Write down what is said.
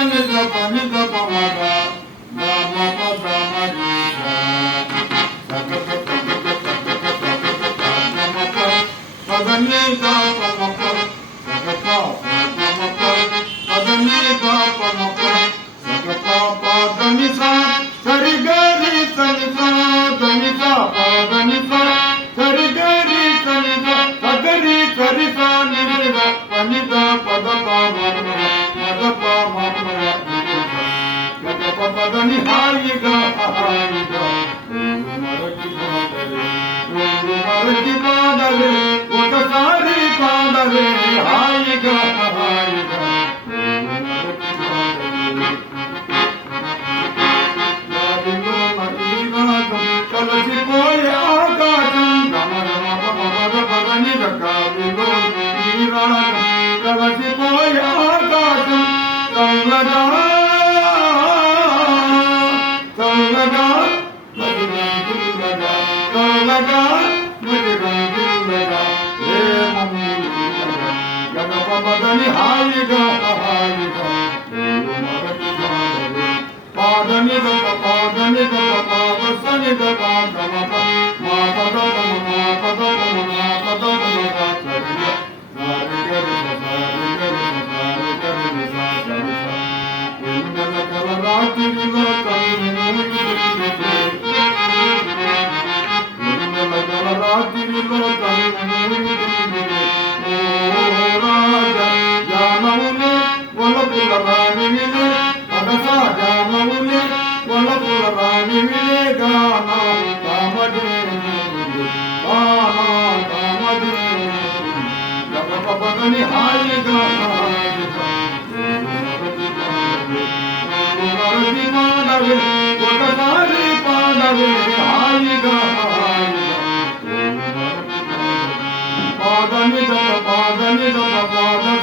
I'm Ramana Ramana Bye. ఒకసారి పాడవే హాయిగా హాయిగా పాదని దొక పాదని